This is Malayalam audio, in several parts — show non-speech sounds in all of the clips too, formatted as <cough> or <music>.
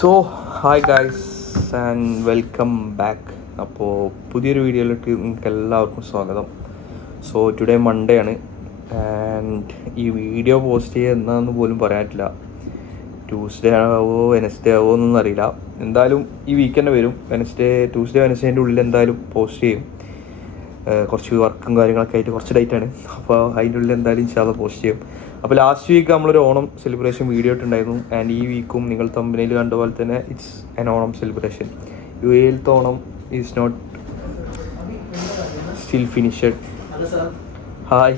So hi guys and welcome back അപ്പോൾ പുതിയൊരു വീഡിയോയിലേക്ക് നിങ്ങൾക്ക് എല്ലാവർക്കും സ്വാഗതം. സോ ടുഡേ മൺഡേ ആണ്. ആൻഡ് ഈ വീഡിയോ പോസ്റ്റ് ചെയ്യുക എന്നാന്ന് പോലും പറയാൻ പറ്റില്ല ട്യൂസ്ഡേ ആവോ വെനസ്ഡേ ആവോ എന്നൊന്നും അറിയില്ല. എന്തായാലും ഈ വീക്കെൻഡ് വരും. വെനസ്ഡേ ട്യൂസ്ഡേ വെനസ്ഡേന്റെ ഉള്ളിൽ എന്തായാലും പോസ്റ്റ് ചെയ്യും. കുറച്ച് വർക്കും കാര്യങ്ങളൊക്കെ ആയിട്ട് കുറച്ച് ഡേറ്റ് ആണ്. അപ്പോൾ അതിന്റെ ഉള്ളിൽ എന്തായാലും ഇൻഷാല്ല പോസ്റ്റ് ചെയ്യും. അപ്പോൾ ലാസ്റ്റ് വീക്ക് നമ്മളൊരു ഓണം സെലിബ്രേഷൻ വീഡിയോ ഇട്ടുണ്ടായിരുന്നു. ആൻഡ് ഈ വീക്കും നിങ്ങൾ തമ്പനയിൽ കണ്ട പോലെ തന്നെ ഇറ്റ്സ് എൻ ഓണം സെലിബ്രേഷൻ യു എയിലത്തെ Onam is not still finished hi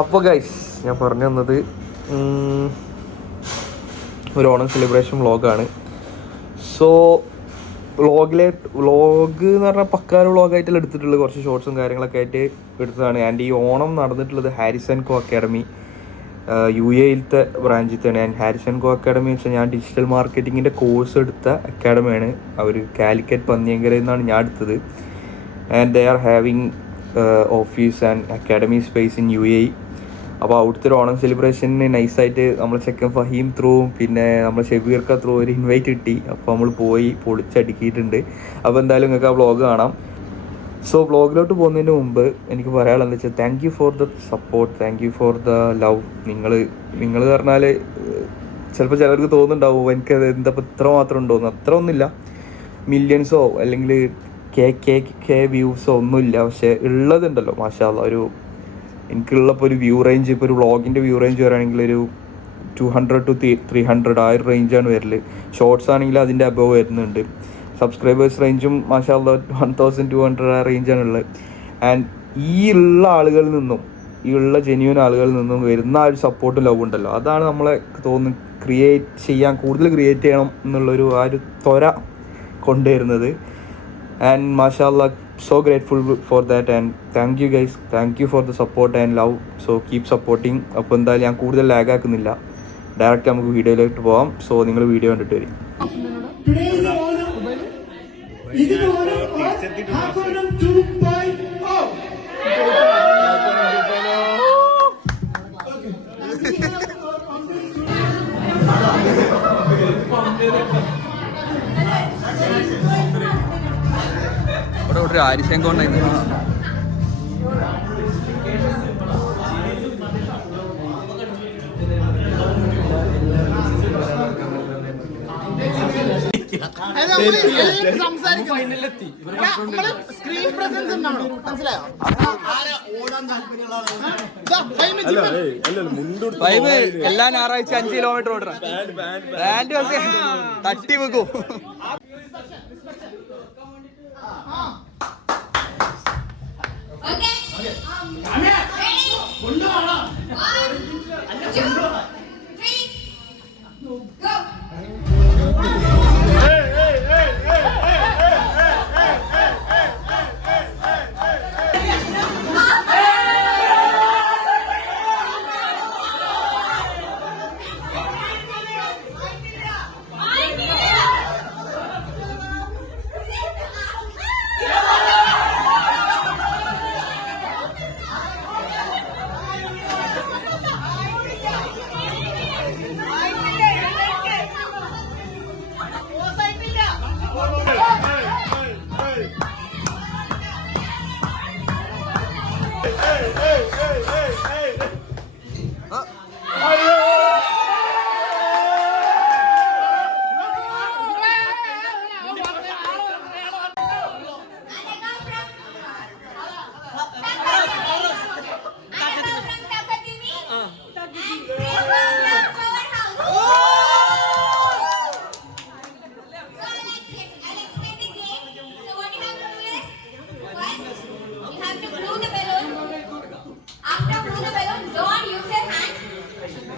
അപ്പോൾ ഗൈസ് ഞാൻ പറഞ്ഞു തന്നത് ഒരു ഓണം സെലിബ്രേഷൻ വ്ളോഗാണ് സോ വ്ളോഗിലെ വ്ളോഗ് എന്ന് പറഞ്ഞാൽ പക്കാര വ്ളോഗായിട്ടല്ല എടുത്തിട്ടുള്ളത്. കുറച്ച് ഷോർട്സും കാര്യങ്ങളൊക്കെ ആയിട്ട് എടുത്തതാണ്. ആൻഡ് ഈ ഓണം നടന്നിട്ടുള്ളത് ഹാരിസൺ കോ അക്കാഡമി യു എയിലത്തെ ബ്രാഞ്ചിൽ തന്നെ. ഞാൻ ഹാരിസൺ കോ അക്കാഡമി വെച്ചാൽ ഞാൻ ഡിജിറ്റൽ മാർക്കറ്റിങ്ങിന്റെ കോഴ്സ് എടുത്ത അക്കാഡമിയാണ് അവർ കാലിക്കറ്റ് പന്നിയങ്കരയിൽ എന്നാണ് ഞാൻ എടുത്തത്. And they are having office and academy space in U A അപ്പോൾ അവിടുത്തെ ഒരു ഓണം സെലിബ്രേഷന് നൈസായിട്ട് നമ്മൾ ചെക്കൻ ഫഹീം ത്രൂവും പിന്നെ നമ്മൾ ഷെബീർക്ക ത്രൂ ഒരു ഇൻവൈറ്റ് കിട്ടി. അപ്പോൾ നമ്മൾ പോയി പൊളിച്ചടുക്കിയിട്ടുണ്ട്. അപ്പോൾ എന്തായാലും നിങ്ങൾക്ക് ആ വ്ളോഗ് കാണാം. സോ വ്ളോഗിലോട്ട് പോകുന്നതിന് മുമ്പ് എനിക്ക് പറയാനുള്ളത് വെച്ചാൽ thank you for the support thank you for the love നിങ്ങൾ നിങ്ങൾ പറഞ്ഞാൽ ചിലപ്പോൾ ചിലർക്ക് തോന്നുന്നുണ്ടാവും എനിക്ക് എന്താ ഇത്ര മാത്രം ഉണ്ടോന്ന് അത്ര ഒന്നുമില്ല. മില്യൺസോ അല്ലെങ്കിൽ കെ കെ കെ വ്യൂസോ ഒന്നുമില്ല. പക്ഷേ ഉള്ളതുണ്ടല്ലോ മാഷാല്ല ഒരു എനിക്കുള്ളപ്പോൾ ഒരു വ്യൂ റേഞ്ച് ഇപ്പോൾ ഒരു വ്ളോഗിന്റെ വ്യൂ റേഞ്ച് വരാണെങ്കിൽ ഒരു two hundred two three hundred ആ ഒരു റേഞ്ചാണ് വരൽ ഷോർട്സ് ആണെങ്കിൽ അതിന്റെ അബവ് വരുന്നുണ്ട്. സബ്സ്ക്രൈബേഴ്സ് റേഞ്ചും മാഷാല്ല വൺ തൗസൻഡ് ടു ഹൺഡ്രഡ് ആ റേഞ്ചാണ് ഉള്ളത് ആൻഡ് ഈ ഉള്ള ആളുകളിൽ നിന്നും ഈ ഉള്ള ജെന്യൂൻ ആളുകളിൽ നിന്നും വരുന്ന ആ ഒരു സപ്പോർട്ടും ലവ് ഉണ്ടല്ലോ. അതാണ് നമ്മളെ തോന്നുന്നു ക്രിയേറ്റ് ചെയ്യാൻ കൂടുതൽ ക്രിയേറ്റ് ചെയ്യണം എന്നുള്ളൊരു ആ ഒരു ത്വര കൊണ്ടുവരുന്നത്. ആൻഡ് മാഷാല്ല so grateful for that and thank you guys thank you for the support and love so keep supporting അപ്പോൾ എന്തായാലും ഞാൻ കൂടുതൽ ലാഗ് ആക്കുന്നില്ല. ഡയറക്റ്റ് നമുക്ക് വീഡിയോയിലോട്ട് പോകാം സോ നിങ്ങൾ വീഡിയോ കണ്ടിട്ട് വരും It the honor of Hakoram 2.0? ഇവിടെ ഒരു ആരിശങ്ക ഉണ്ടായിരുന്നു സ്ക്രീൻ പ്രസൻസ് ഉണ്ടാവണം. മനസ്സിലായോ? എല്ലാ ഞായറാഴ്ച അഞ്ച് കിലോമീറ്റർ ഓടണം ബാൻഡ് ഒക്കെ തട്ടി വെക്കൂ. Okay.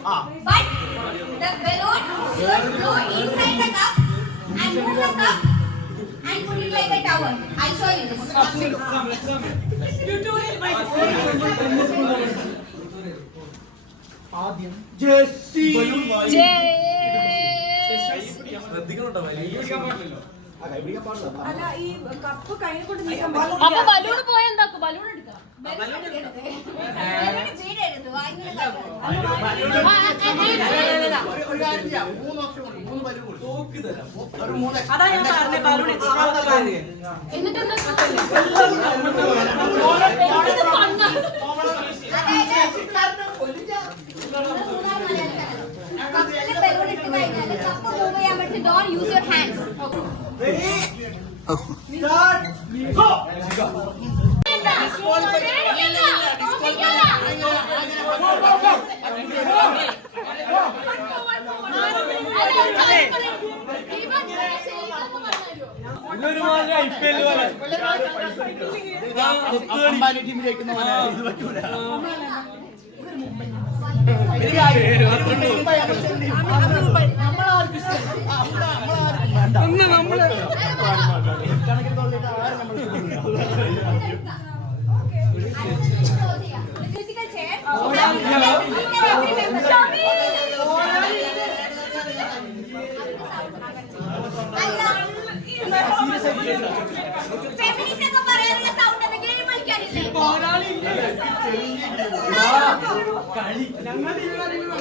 But the balloon should blow inside the cup and move the cup and put it like a tower. I'll show you this. ആദ്യം ജെസ്സി അല്ല ഈ കപ്പ് കൈ കൊണ്ട് നീക്കാൻ അപ്പൊ ബലൂൺ പോയ എന്താക്കും ബലൂൺ എടുക്കാം അതാ ഞാൻ പറഞ്ഞ ബലൂൺ എക്സ്ട്രാ എന്നിട്ട് എന്താ ഇത് ഫണ്ണാ. കപ്പിൽ ബലൂൺ ഇട്ട് കഴിഞ്ഞാൽ കപ്പ് മൂവ് ചെയ്യാൻ പറ്റും don't use your hands Ambani ടീമിലേക്ക് 山ビルマリルマ。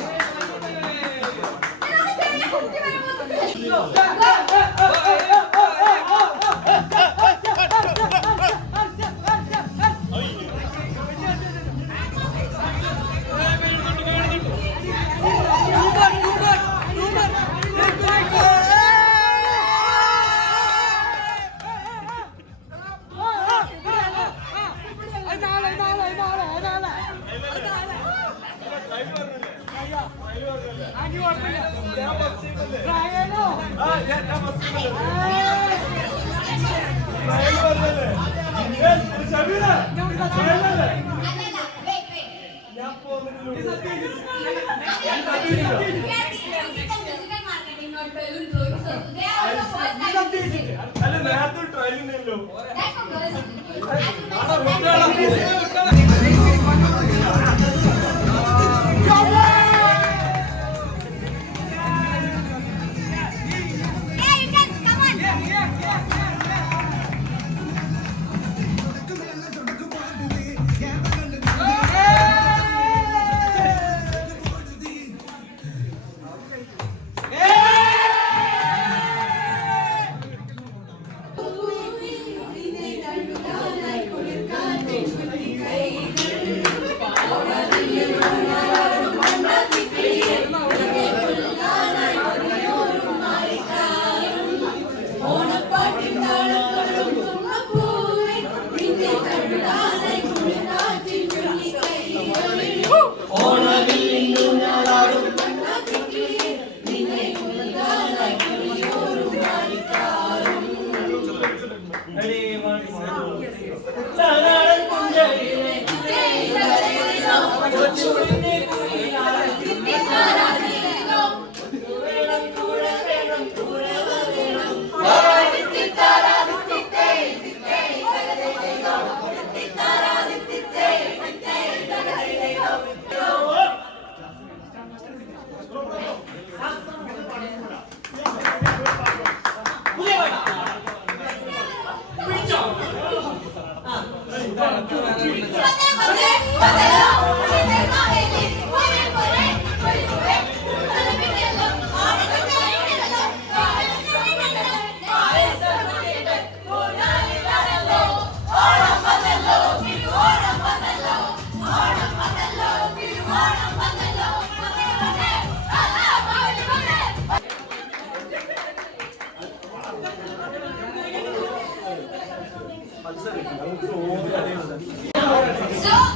അല്ലല്ല wait wait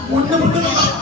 못 넘어가.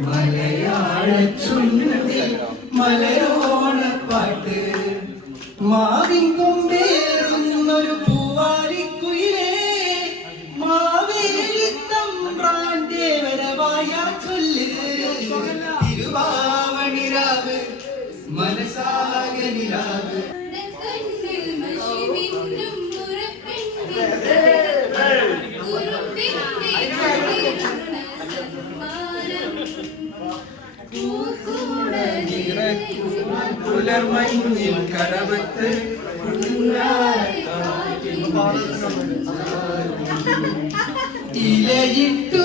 മലയാള ചുണ്ടിൽ പുലർമഞ്ഞിൽ കടവത്ത് ഇലയിട്ടു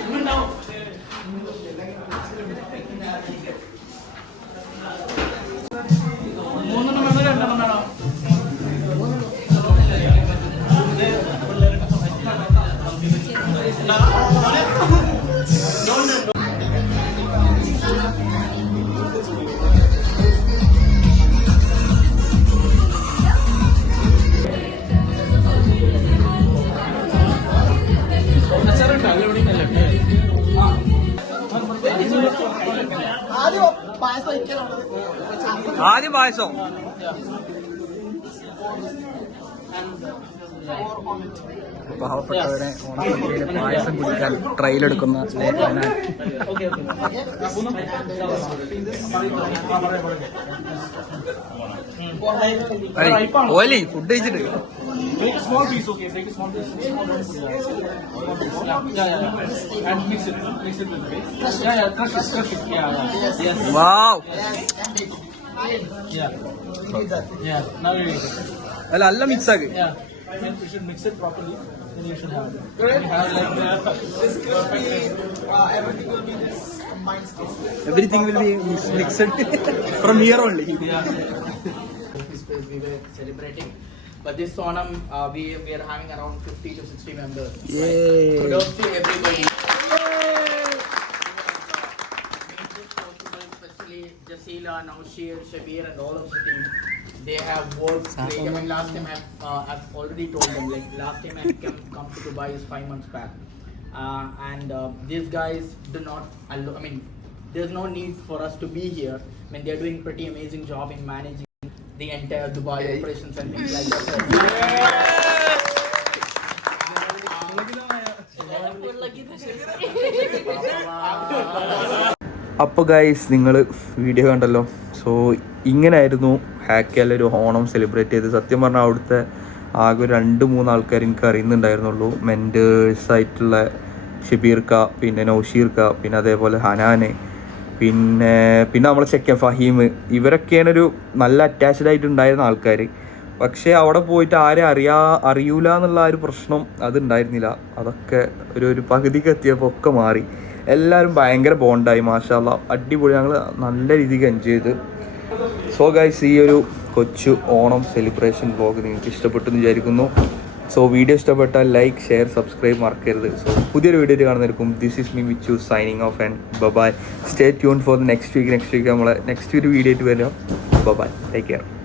ആദ്യം പായസോ. പാവപ്പെട്ടവരെ ഓണത്തിന് പായസം കുടിക്കാൻ ട്രയിൽ എടുക്കുന്ന ഓലി ഫുഡ് കഴിച്ചിട്ട്. വാവ് Yeah. Yeah. Now you eat it. അല്ല നല്ല മിക്സ് ആക്ക് Yeah. I mean, you should mix it properly. Then you should have it. You have like that. This crispy. Uh, everything will be this combined taste. Everything will be mixed from here only Yeah. We were celebrating. But this Sonam, uh, we, we are having around 50 to 60 members. Kudos to everybody. Jasila, Naushir, Shabir, and all of the team. They have worked great. I mean, last time I've, uh, I've already told them, like, last time I come, come to Dubai is five months back. Uh, and uh, these guys do not, I mean, there's no need for us to be here. I mean, they're doing pretty amazing job in managing the entire Dubai operations and things like that. <laughs> അപ്പോൾ ഗൈസ് നിങ്ങൾ വീഡിയോ കണ്ടല്ലോ. സോ ഇങ്ങനെയായിരുന്നു ഹാക്കിയാൽ ഒരു ഓണം സെലിബ്രേറ്റ് ചെയ്ത് സത്യം പറഞ്ഞാൽ അവിടുത്തെ ആകെ രണ്ട് മൂന്ന് ആൾക്കാർ എനിക്ക് അറിയുന്നുണ്ടായിരുന്നുള്ളൂ. മെന്റേഴ്സ് ആയിട്ടുള്ള ഷബീർക്ക പിന്നെ നൗഷീർക്ക പിന്നെ അതേപോലെ ഹനാന് പിന്നെ പിന്നെ നമ്മളെ ചെക്ക ഫഹീം. ഇവരൊക്കെയാണ് ഒരു നല്ല അറ്റാച്ച്ഡ് ആയിട്ട് ഉണ്ടായിരുന്ന ആൾക്കാർ പക്ഷേ അവിടെ പോയിട്ട് ആരെ അറിയാ അറിയൂല എന്നുള്ള ആ ഒരു പ്രശ്നം അതുണ്ടായിരുന്നില്ല. അതൊക്കെ ഒരു ഒരു പകുതിക്ക് എത്തിയപ്പോൾ ഒക്കെ മാറി. എല്ലാവരും ഭയങ്കര ബോണ്ടായി മാഷാല്ല. അടിപൊളി. ഞങ്ങൾ നല്ല രീതിക്ക് എൻജോയ് ചെയ്ത്. സോ ഗൈസ് ഈ ഒരു കൊച്ചു ഓണം സെലിബ്രേഷൻ ബ്ലോഗ് നിങ്ങൾക്ക് ഇഷ്ടപ്പെട്ടു എന്ന് വിചാരിക്കുന്നു. സോ വീഡിയോ ഇഷ്ടപ്പെട്ടാൽ ലൈക്ക് ഷെയർ സബ്സ്ക്രൈബ് മറക്കരുത്. സോ പുതിയൊരു video കാണുന്നവർക്കും this is me which you signing off and bye bye stay tune for next week next week നമ്മൾ നെക്സ്റ്റ് ഒരു വീഡിയോ ആയിട്ട് വരാം. Bye-bye take care